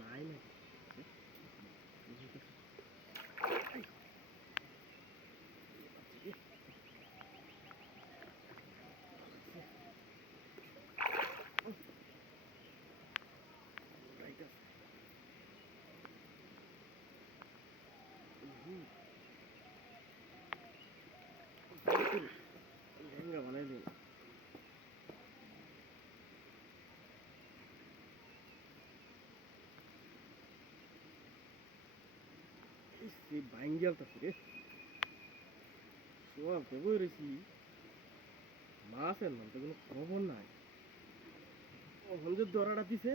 নাই নাকি লেহেঙ্গা বানাই দিন ভাঙ্গিয়ালতাছি রে সোয়ালতে বই রয়েছি মাছের নাম তো কোনো খবর নাই কখন যে দরাটা দিছে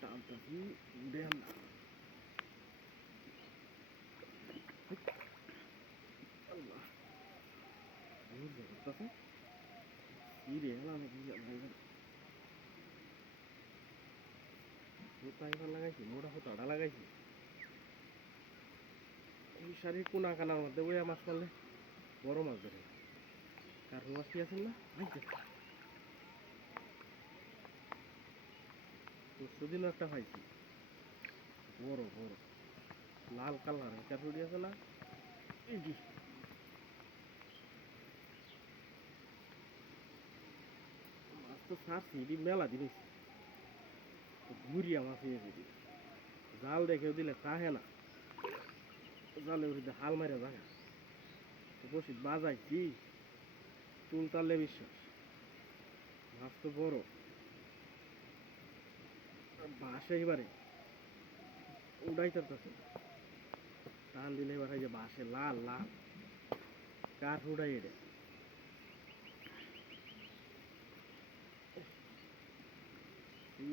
টানতাছি উড়ে না আল্লাহ বুঝতে পারতেছে সিরে এলাম হোতা লাগাইছি মোটা হোতাটা লাগাইছি এই শাড়ির কোনা কানার মধ্যে ওই মাছ মারলে বড় মাছ ধরে কার মাছ কি আছেন না পরশুদিনও একটা পাইছি বড় বড় লাল কালার একটা ছুটি আছে না মাছ তো ছাড়ছি এটি মেলা দিন ঘুরিয়া মাছ হয়ে গেছি জাল দেখেও দিলে তাহে না জালে উঠে হাল মারে জায়গা বসি বাজাইছি তুলতালে বিশ্বাস মাছ তো বড় বাসে এবারে উড়াই তারতেছে টান দিলে এবার যে বাসে লাল লাল কাঠ উড়াই এটা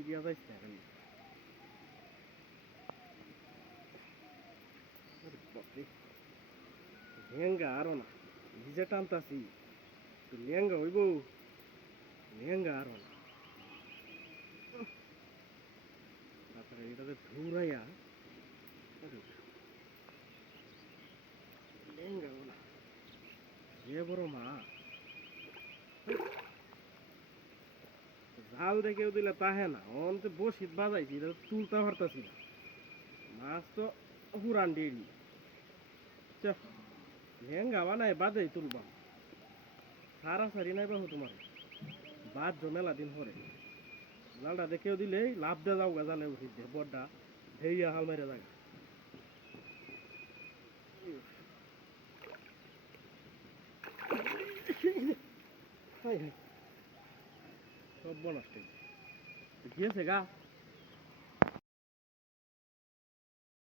দিয়া যাইছে না খালি লেহেঙ্গা আরো না ভিজে টানতাছি লেহেঙ্গা হইব লেহেঙ্গা আরো না তারপরে এটাতে ধুরাইয়া লেহেঙ্গা না যে বড় মা জাল দেখেও দিলে তাহে না অন্তে বসিত বাজাইছি তুলতে পারতাছি না মাছ তো হুরান ডেরি লেহেঙ্গা বানাই বাজাই তুলবা সারা সারি নাই বাহু তোমার বাদ মেলা দিন পরে জালটা দেখেও দিলেই লাভ দে যাও গা জালে উঠি দে বড়টা ধেইয়া হাল মেরে জায়গা সব বনষ্ট গিয়েছে গা